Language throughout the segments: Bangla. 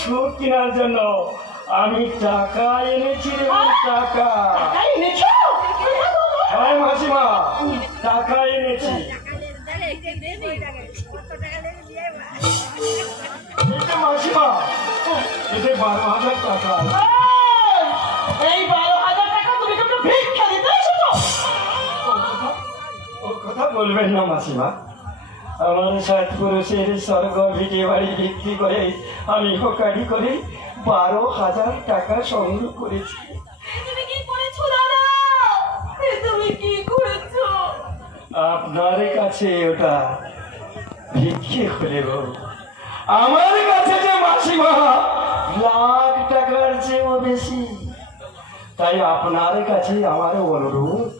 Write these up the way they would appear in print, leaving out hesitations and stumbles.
সুখ কেনার জন্য আমি টাকা এনেছি রে, টাকা। হ্যাঁ মাসিমা, টাকা এনেছি। মাসিমা, এটা 12,000 টাকা। এই 12,000 টাকা তুমি কিন্তু ভিক্ষা দিতে এসেছো? ও কথা বলবেন না মাসিমা, আমার 7 পুরুষের স্বর্গ ভিটে বাড়ি বিক্রি করে আমি হোকারি করে 12,000 টাকা সংগ্রহ করেছি। তুমি কি করেছো দাদা? তুমি কি করেছো? আপনার কাছে ওটা ভিক্ষে করে গো, আমার কাছে যে মাসিমা লাখ টাকার চেয়েও বেশি। তাই আপনার কাছে আমার অনুরোধ,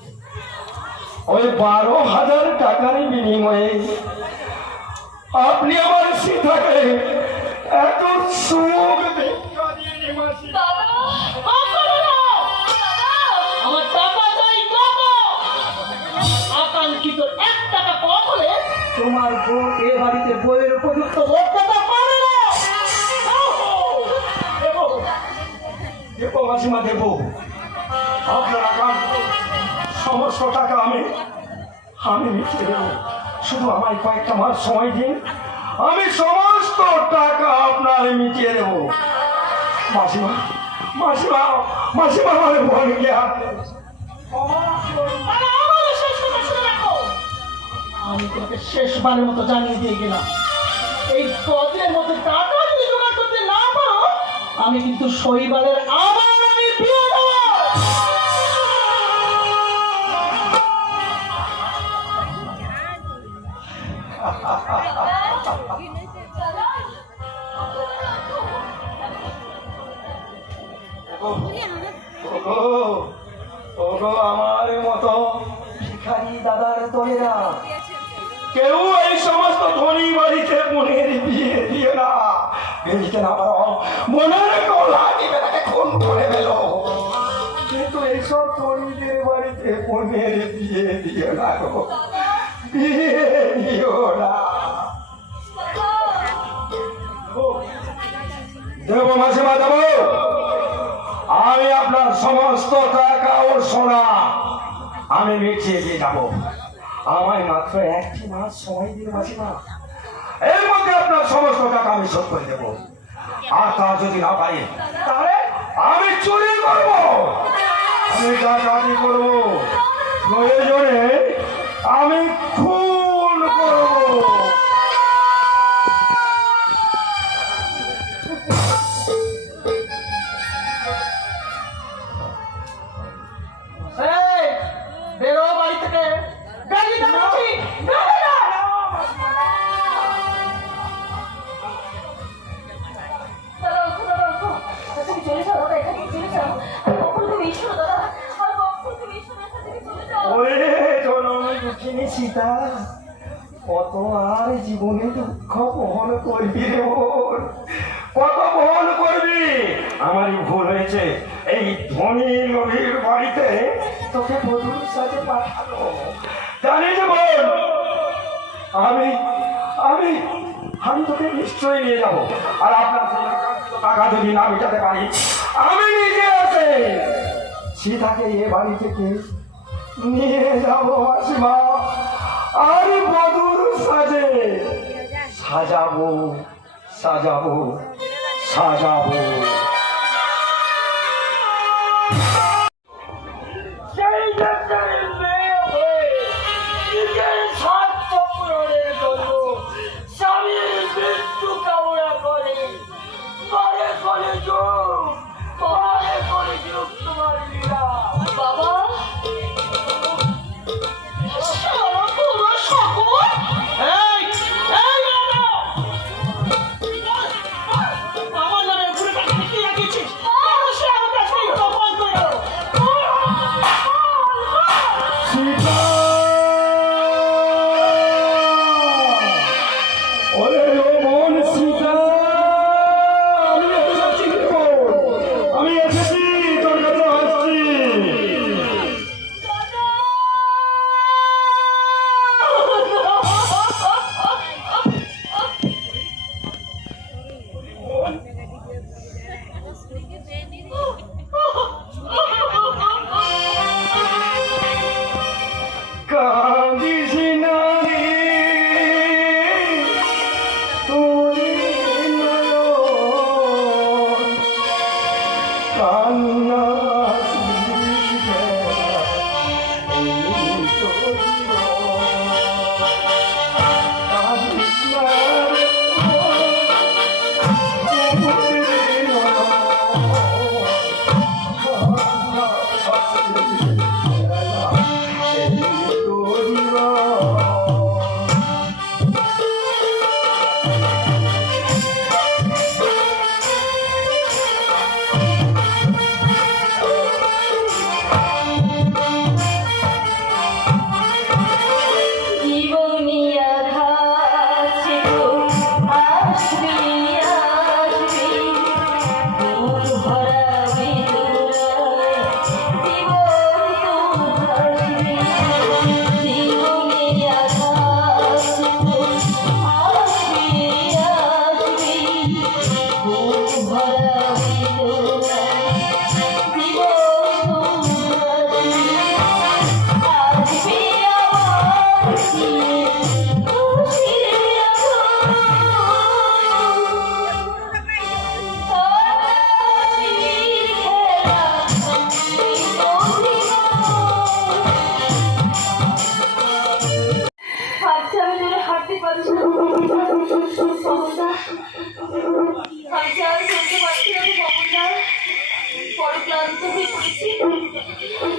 ওই 12,000 টাকার বিনিময়ে আপনি আমার সীতাকে এত সুখ ভিক্ষা দিয়ে দিন মাসি। দাদা, আমার টাকা চাই কত? আকাঙ্ক্ষিত 1 টাকা কম হলে তোমার বউ এ বাড়িতে বইয়ের উপযুক্ত মর্যাদা পাবে না। দেবো মাসিমা, দেবো। আপনার সমস্ত টাকা আমি মিটিয়ে দেবো, শুধু আমায় কয়েকটা মাস সময় দিন, আমি সমস্ত টাকা আপনার মিটিয়ে দেবো। মাসিমা, মাসিমা, মাসিমা, আমার বোন গিয়া আমি তোকে শেষবারের মতো জানিয়ে দিয়ে গেলাম, এই কদিনের মধ্যে টাকা যদি জোগাড় করতে না পারো, আমি কিন্তু শৈবালের আবার আমি বিয়ে দেবো। আমার মতো ভিখারি দাদার তোলেরা কেউ এই সমস্ত ধনী বাড়িতে বোনের বিয়ে দিয়ে না, বেরিতে না পারো মনের কলা দিবে তাকে খুন করে ফেল, কিন্তু এইসব ধনীদের বাড়িতে বোনের বিয়ে দিয়ে না গো, বিয়ে দিও না। দেবো মাসিমা, দেবো। আমি আপনার সমস্ত টাকা ও সোনা আমি মিটিয়ে দিয়ে যাবো। আমায় মাত্র 1 মাস সময় দিন মাসিমা, এর মধ্যে আপনার সমস্ত টাকা আমি শোধ করে দেবো। আর তা যদি না পারি তাহলে আমি চুরি করবো, আমি ডাকাতি করবো, প্রয়োজনে আমি খুন করবো। বেরো বাড়ি থেকে, গাড়ি দাঁড়াচ্ছি, গাড়ি না। তুমি চলে যাও দাদা, এখান থেকে চলে যাও। কখন তুমি এসো দাদা, আর কখন তুমি এসো, এখান থেকে চলে যাও। ওরে জনম দুঃখিনী সীতা, কত আর জীবনে দুঃখ বহন করবি রে বোন, কত বহন করবি? আমারই ভুল হয়েছে এই ধনী লোভীর বাড়িতে তোকে বধূর সাথে পাঠালো। জানিস বোন, আমি আমি আমি তোকে নিশ্চয়ই নিয়ে যাবো, আর আপনার টাকা যদি না মেটাতে পারি আমি নিজে আছে সীতাকে এ বাড়ি থেকে নিয়ে যাবো মাসিমা, আর বধূর সাজে সাজাবো, সাজাবো, সাজাবো। সেই জন্যই মেয়ে হয়ে নিজের স্বার্থ পূরণের জন্য স্বামীর মৃত্যু কামনা করে পরে করে যুগ, পরে করে যুগ তোমার লীলা। বাবা, আমার নামে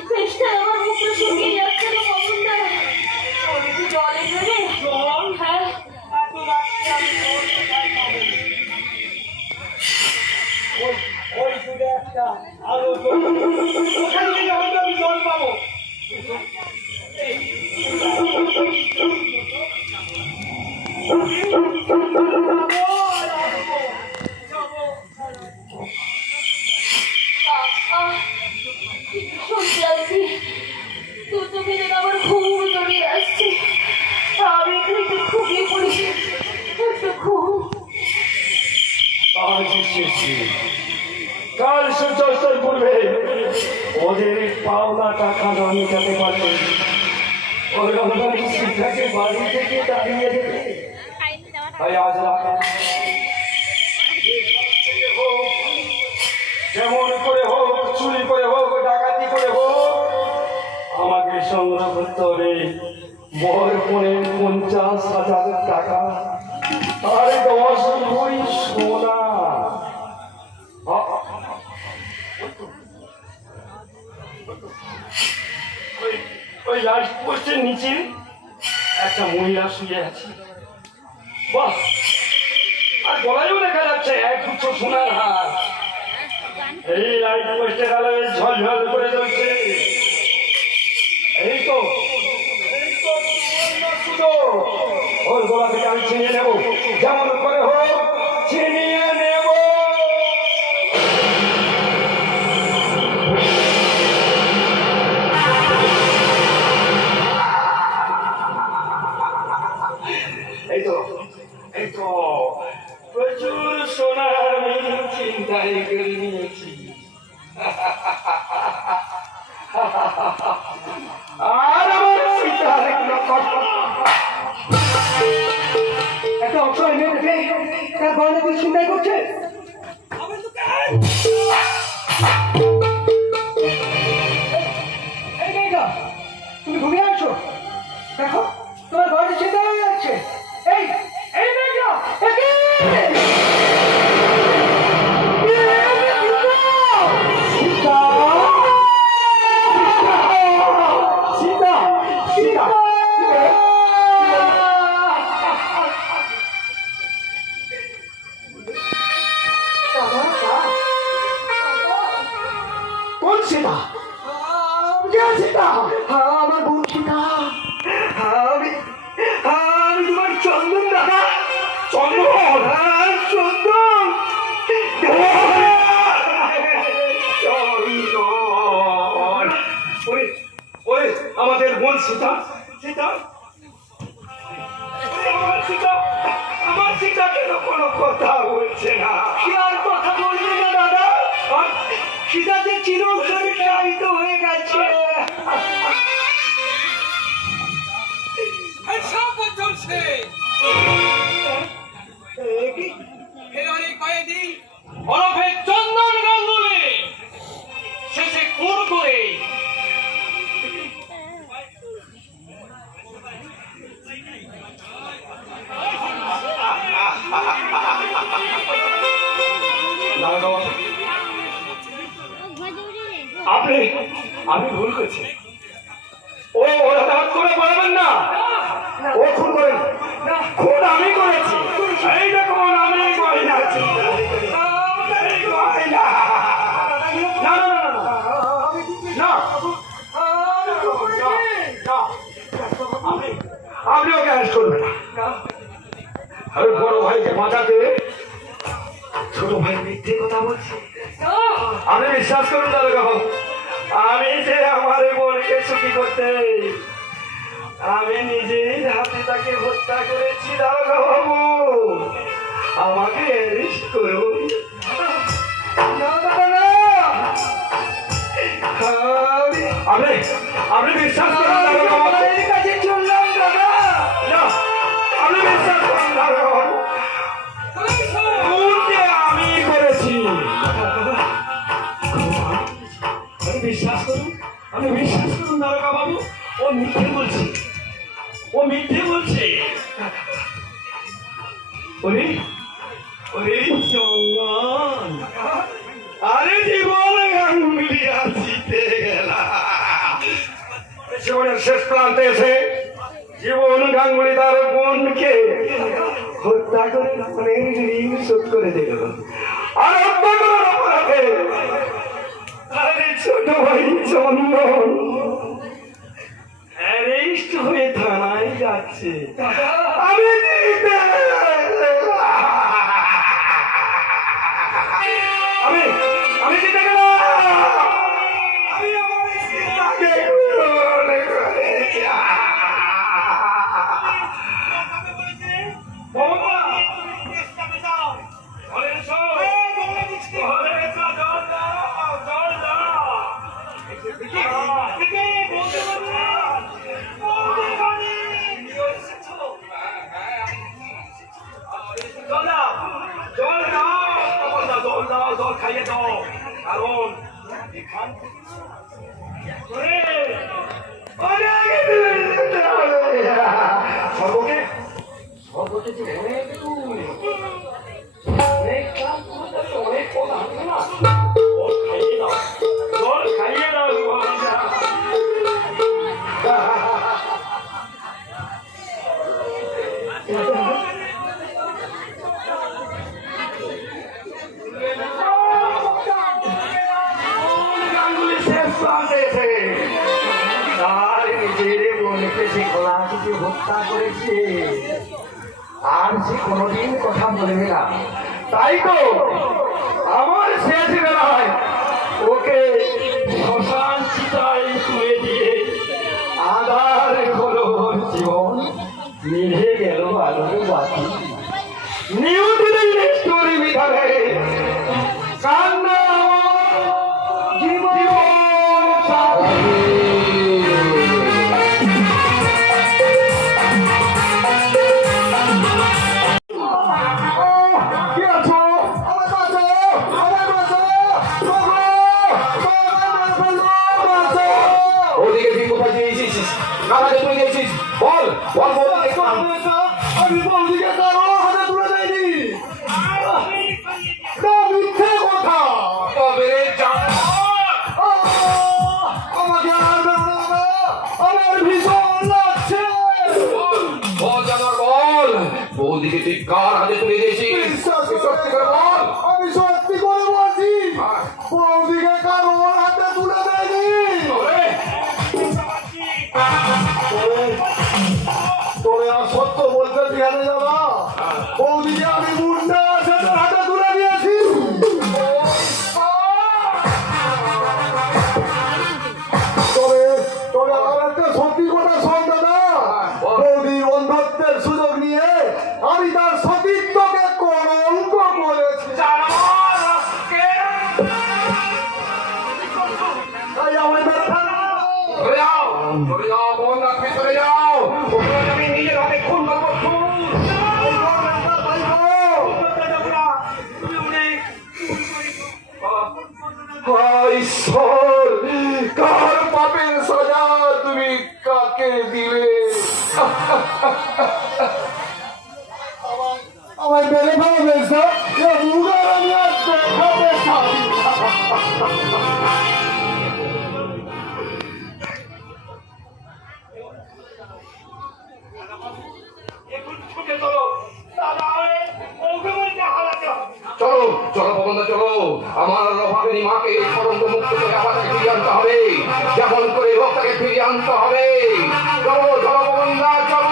চেষ্টায় আমার মুখটা শুকিয়ে যাচ্ছে না মজুমদার। ওর একটু জল এনে দে। হ্যাঁ, ওই দূরে একটা আলো ওখান থেকে হয়তো আমি জল পাবো। সত্যি আছি, দু চোখে যেন আমার ঘুম চলে আসছে। আমি একটু ঘুমিয়ে পড়ি, একটু ঘুম। আজ এসেছি, কাল সূর্যাস্তের পূর্বে ওদের পাওনা টাকা না মেটাতে পারবে ওই রমজান শিক্ষাকে বাড়ি থেকে দাঁড়িয়ে দেবে। তাই আজ রাতে যেমন করে হোক, চুরি করে হোক, ডাকাতি করে হোক, আমাকে সংগ্রহ করতে হবে মোর পনের 50,000 টাকা আর 10 ভরি সোনা। ওই লাস্ট পোস্টের নিচে একটা মহিলা শুয়ে আছে, বাহ, আর গলায়ও দেখা যাচ্ছে এক গুচ্ছ সোনার হার। এই লাইট পোস্টের আলোয় ঝলঝল করে জ্বলছে। এই তো ওর গলা থেকে আমি ছিনিয়ে নেব, যেমন করে হোক ছিনিয়ে নেব। এই তো প্রচুর সোনা আমি চিন্তাই করে নিয়েছি। আর আমার চিন্তার কোনো কষ্ট একটা অক্ষয় মেয়ে দেখে তার গয়না তুই চিন্তাই করছে। এই মেয়েটা, তুমি ঘুমিয়ে আছো, দেখো তোমার গয়না চিন্তা হয়ে যাচ্ছে। এই এই মেয়েটা আমার বোন সীতা। আমি তোমার চন্দন দাদা। চন্দন চন্দন চন্দন ওই আমাদের বোন সীতা। সীতা আমার সীতা কেন কোনো কথা বলছে না? কি আর কথা বলবে না দাদা? সীতা যে চিরঞ্জীবী শায়িত হয়ে গেছে। সব চলছে ফেরারি কয়েদি ওরফে চন্দন গাঙ্গুলি শেষে খুন করে আমি ভুল করছি। ওরা দাঁত করে বলবেন না, ও খুন করেন, খুন আমি করেছি। এই দেখুন আমি গয়না আপনি ওকে অ্যারেস্ট করবেন না। আমি বড় ভাইকে বাঁচাতে ছোট ভাই মিথ্যে কথা বলছি। আপনি বিশ্বাস করুন দাদা বাবু, আমি যে আমার বোনকে সুখী করতে আমি নিজেই হাতে তাকে হত্যা করেছি। দাদা বাবু আমাকে অ্যারেস্ট করুন। আপনি বিশ্বাস করুন দাদা বাবু, কাছে চললাম দাদা। আপনি বিশ্বাস করুন দাদা বাবু, আমি করেছি। বিশ্বাস করুন, আপনি বিশ্বাস করুন দারোগা বাবু, ও মিথ্যে বলছে, ও মিথ্যে বলছে। ওরে ওরে চন্দন, আরে জীবন গাঙ্গুলি আসিতে গেলা জীবনের শেষ প্রান্তে এসে জীবন গাঙ্গুলি তার বোনকে হত্যা করে অনেক ঋণ শোধ করে দিল। আর হত্যা করার অপরাধে তার এই ছোট ভাই চন্দন অ্যারেস্ট হয়ে থানায় যাচ্ছে। আমি দিতে আমি দিতে গেলাম। আমি আমার স্ত্রীকে খুন করেছি। জল খাইয়ে দাও, কারণ এখান সর্বকে সর্বকে যে অনেক দূর, অনেক কাজ করতে হবে, অনেক পথ হাঁটবে না। জল খাইয়ে দাও, জল খাইয়ে দাও। তার নিজের বোনকে সে গোলাটিকে হত্যা করেছে, আর সে কোনোদিন কথা বলবে না। তাই তো আমার শেষ বেলায় ওকে শ্মশান চিতায় শুয়ে দিয়ে আধার হলো ওর জীবন, নিভে গেল আলোর বাতি। নিউ দিল্লি স্টোরি বিধানে কান্না জীবন আমি বৌদিকে কারো হাতে তুলে দেয়নি। মিথ্যে কথা। আমাকে আর বেরোনো হবে না, আমার ভীষণ লাগছে। বৌদিকে তুই কার হাতে তুলে দিয়েছিস? সত্যি করে বল। আমি সত্যি করে বলছি, বৌদিকে কারো হাতে তুলে দেয়নি। তোরে আর সত্য বলতে ধ্যানে যাবা, বৌদিকে আমি মুন্ডা সেটার হাতে তুলে দিয়েছি। তবে আর একটা সত্যি কথা শোন দাদা, বৌদির অন্ধত্বের সুযোগ নিয়ে আমি তার সতীত্বকে কলঙ্ক করেছি। তাই আমার চলে যাও, চলে যাও, বোন রাখবে, চলে যাও। ওকে আমি নিজের হাতে খুন করবো, খুন। ঈশ্বর, কার পাপের সাজা তুমি কাকে দিলে? আমার বেড়ে ভালো বেশ মুগার আমি আর দেখাতে চাই। চলো চলো ভবনদা, চলো। আমার ভাবিনী মাকে কলঙ্ক মুক্ত করে আমাকে ফিরিয়ে আনতে হবে, যেমন করে হোক তাকে ফিরিয়ে আনতে হবে। চলো চলো ভবনদা, চলো।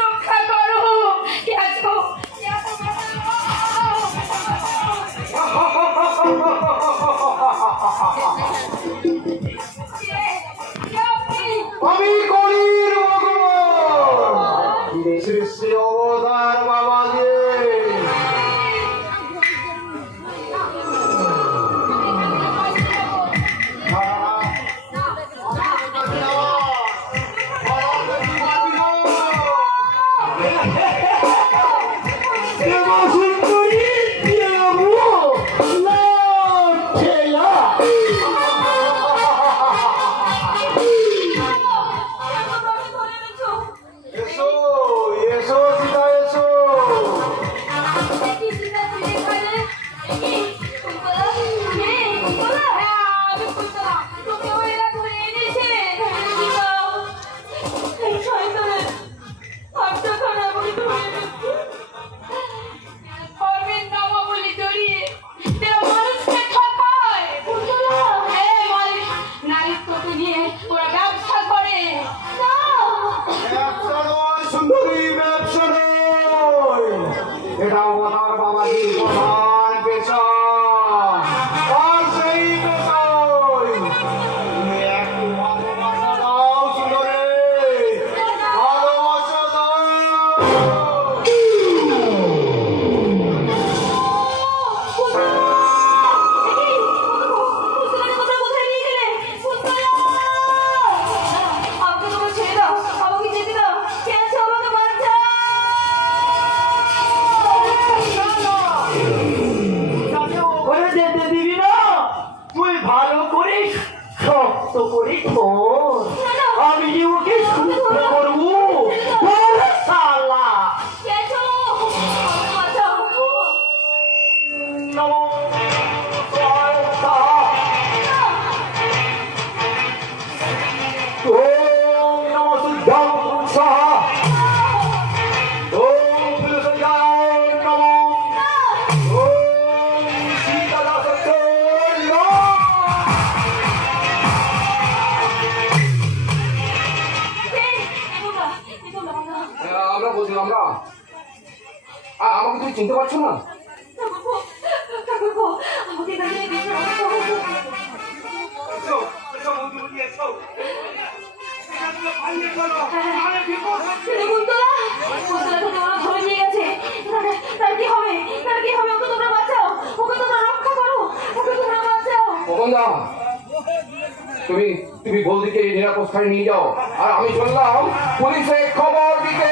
রক্ষা করো, আমি কলির ভগবান শ্রী শ্রী অবতার বাবাজি। स्वाहा ओम तुलसीदाय नमः ओम सीतादासत्तय नमः আমরা বলছিলাম আমরা আমাকে তুমি চিনতে পারছো না? আমাকে এখানে নিয়ে এসো, এসো বন্ধু, এসো। এখানে পালিয়ে চলো, নাহলে বিপদ হচ্ছে। কুন্তলা কুন্তলাকে তোমরা ধরে নিয়ে গেছে। তার কি হবে? তার কি হবে? ওকে তোমরা বাঁচাও, ওকে তোমরা রক্ষা করো, ওকে তোমরা বাঁচাও। গোপনদা তুমি তুমি বৌদিকে নিরাপদ স্থানে নিয়ে যাও আর আমি চললাম পুলিশে খবর দিতে।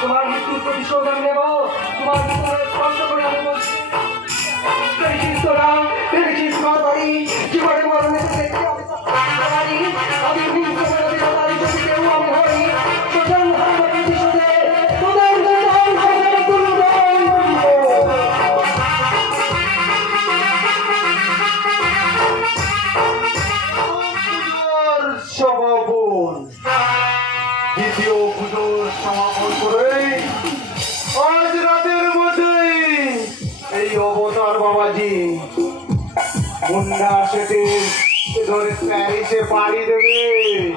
তোমার মৃত্যুর প্রতিশোধ আমি নেব। তোমার মৃত্যুর স্পর্শ করে আমি বলছি, দেখেছিস তোরা, দেখেছিস ঘর বাড়ি, জীবনে মরণে দেখতে আমি পারি। আমি ভুল করে দিতে পারি যদি কেউ আমি হই। তোদের আমার প্রতিশোধে তোদের সমাপন দ্বিতীয় পুজোর সমাপন করে আজ রাতের মধ্যে এই অবতার বাবাজি মুন্ডা সেটির ধরে প্যারিসে পাড়ি দেবে।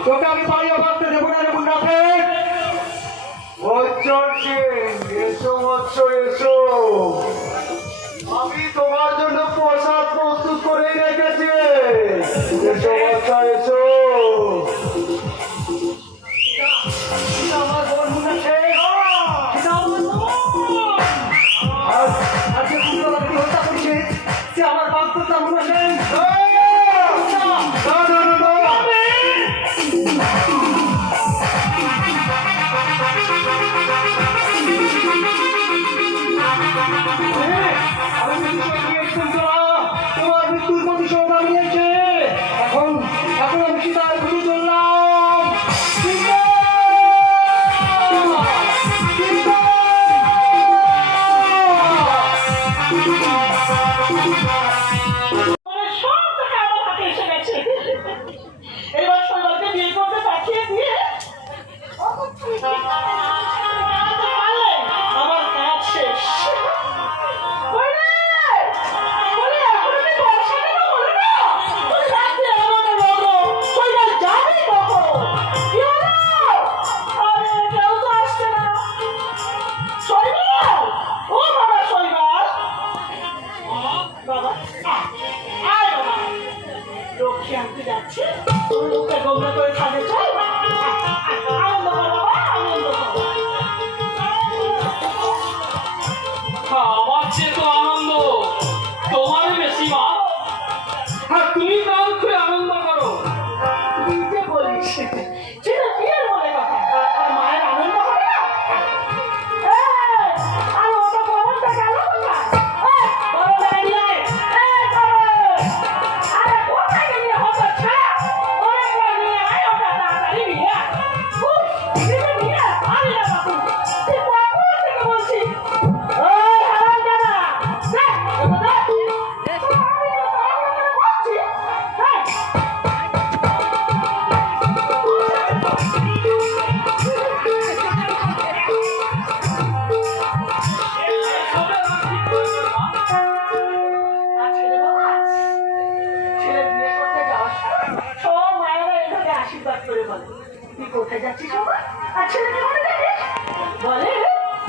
তোকে আমি পাড়িয়ে বাঁধতে দেবো না রে মুন্ডা সেট। বচ্চন সিং, এসো বৎস এসো, আমি তোমার জন্য প্রসাদ প্রস্তুত করে রেখেছি। এসো বৎস এসো। আমার বোন মুন্ডা সেট, আজকে কুন্তলাকে হত্যা করছে, সে আমার বাগদত্তা মুন্ডা সেন। তোমার মৃত্যুর প্রতিশোধ আমি নিয়েছি। এখন এখন আমি সীতার খুঁজে চললাম। সব টাকা আমার হাতে এসে গেছে। এবার সবাইকে বিয়ে করতে পাঠিয়ে দিয়ে আমার কাজ শেষ।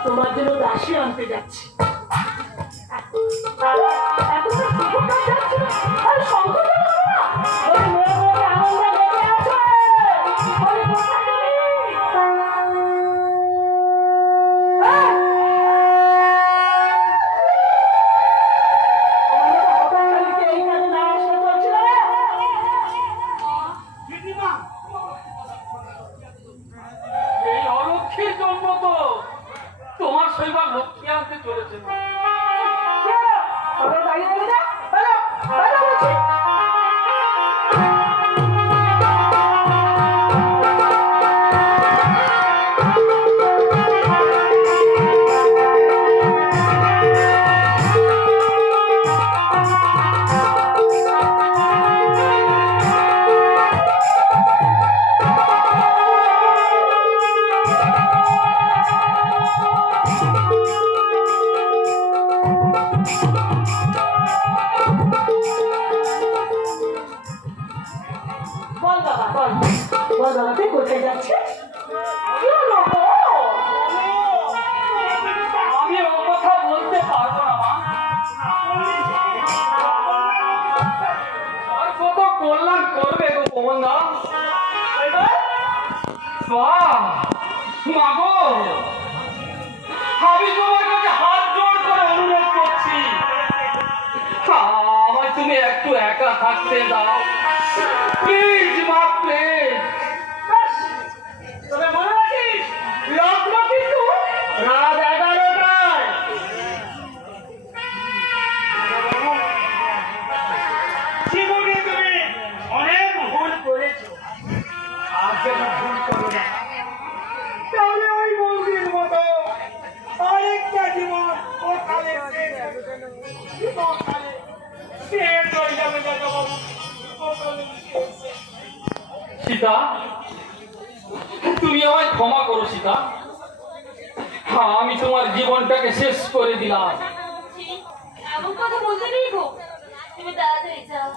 তোমার জন্য দাসী আনতে যাচ্ছি। দিদিমা এই অলক্ষীর জন্য তো তোমার শৈবাল লক্ষ্মী আনতে চলেছে না। বল বাবা, বল বল বাবা, তুই কোথায় যাচ্ছিস? কি হলো বল? আমি ও কথা বলতে পারবো না মা। আর কত কল্যাণ করবে গো পবনদা। বাহ, মা গো, আমি তোমার কাছে হাত জোড় করে অনুরোধ করছি, আমায় তুমি একটু একা থাকতে দাও প্লিজ মা, প্লিজ। তবে মনে রাখিস, লগ্ন কিন্তু রাত 11টায়। জীবনে তুমি অনেক ভুল করেছো, আর যেন ভুল করো না। তাহলে ওই মন্দির মতো আরেকটা জীবন ওখানে শেষ হয়ে যাবে দাদা বাবু। সীতা, তুমি আমায় ক্ষমা করো সীতা। হ্যাঁ, আমি তোমার জীবনটাকে শেষ করে দিলাম। এমন কথা বলতে নেই গো, তুমি তাড়াতাড়ি যাও।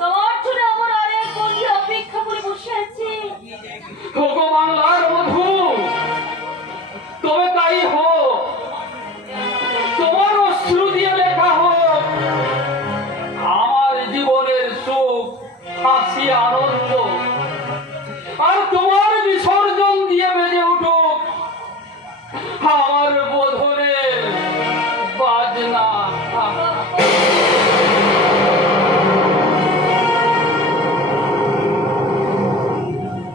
তোমার জন্য আমার অনেক বন্ধু অপেক্ষা করে বসে আছে। ওগো বাংলার মধু, তবে তাই হোক, তোমার অশ্রু দিয়ে লেখা হোক আমার জীবনের সুখ, হাসি, আনন্দ, আর তোমার বিসর্জন দিয়ে বেজে উঠুক আমার বোধনের বাজনা।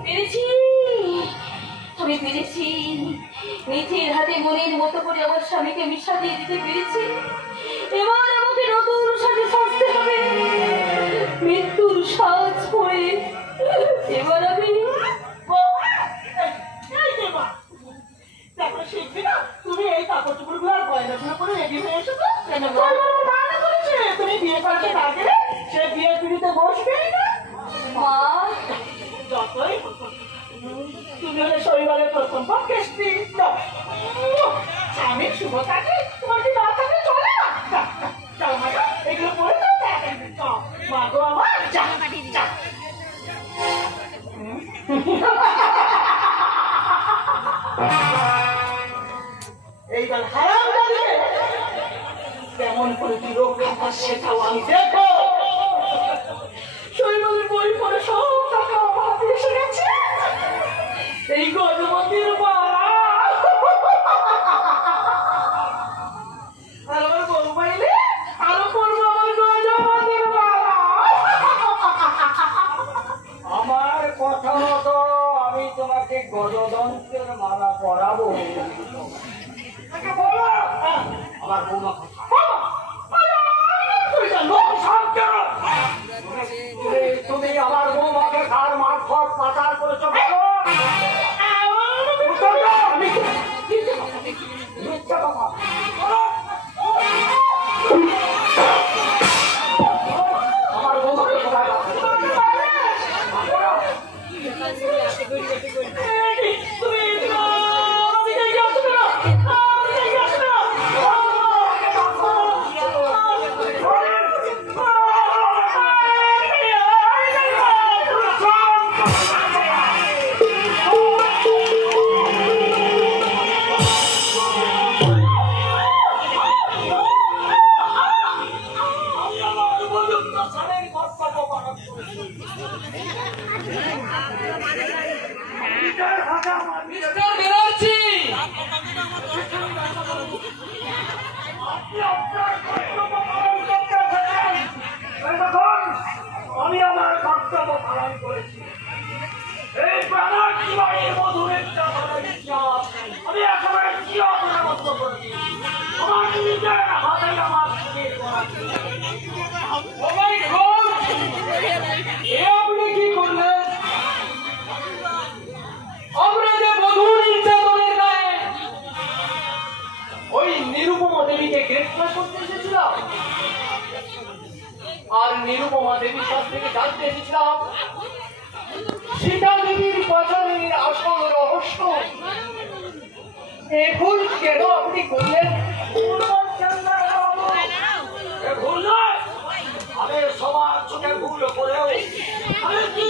পেরেছি, আমি পেরেছি। নিজের হাতে মনের মতো করে আমার স্বামীকে আমি সাজিয়ে দিতে পেরেছি। এবার আমাকে নতুন সাজে সাজতে হবে, মৃত্যুর সাজ পরে। এবার আমি তারপরে শিখবি না, তুমি এই কাপড় চোপড়গুলো আর গয়নাগুলো করে রেডি হয়ে এসো তো। কেন মা? চল বাবা, বারণ করেছে, তুমি বিয়ে করাতে না গেলে সে বিয়ের পিড়িতে বসবেই না। মা, যতই হোক, তুমি হলে শৈবালের প্রথম পক্ষেষ্টি। স্বামীর শুভ কাজে তোমার কি না থাকলে চলে না। চল মা, এগুলো পরে তো মা গো আমার, যা যা। এইবার হারাম জানে কেমন করে তুই রোগ রাখার সেটাও আমি দেখো। শৈবালের বই পরে সব টাকা আমার হাতে এসে গেছে। এই গজমন্দির পাড়া আর আমার বউ পাইলে আরো পড়বো আমার গজমন্দির পাড়া। আমার কথা মতো আমি তোমাকে গজদন্তের মালা পরাবো। তাকে বলো আমার বৌমা তুমি আমার বৌমাকে কার মারফত পাচার করেছো বলো। মিথ্যা কথা। আমার বৌমাকে কোথায় রাখছো? তুমি আমি আমার উপযুক্ত স্থানের কর্তব্য পালন করেছি। নিজের ভাষা আমার নিজের মিস্টার ব্যানার্জি, আপনি আপনার কর্তব্য পালন করতে থাকেন। এই দেখুন, আমি আমার কর্তব্য পালন করেছি। এই প্রাণার জীবনের মধুর একটা ভালোর ইচ্ছা আমি একেবারে চিরতরে বন্ধ করেছি। আমার নিজের হাতে আমার শরীর করাচ্ছি। ও মাই গড, এ আপনি কি করলেন? আমরা যে মধুর নির্যাতনের গায়ে ওই নিরুপমা দেবীকে গ্রেফতার করতে এসেছিলাম, আর নিরুপমা দেবীর কাছ থেকে জানতে এসেছিলাম সীতা দেবীর পাচারের আসল রহস্য। এ ভুল কেন আপনি করলেন? ভুল করছেন না বাবু। এ ভুল নয়। আমি সবার চোখে ভুল করেও আমি কি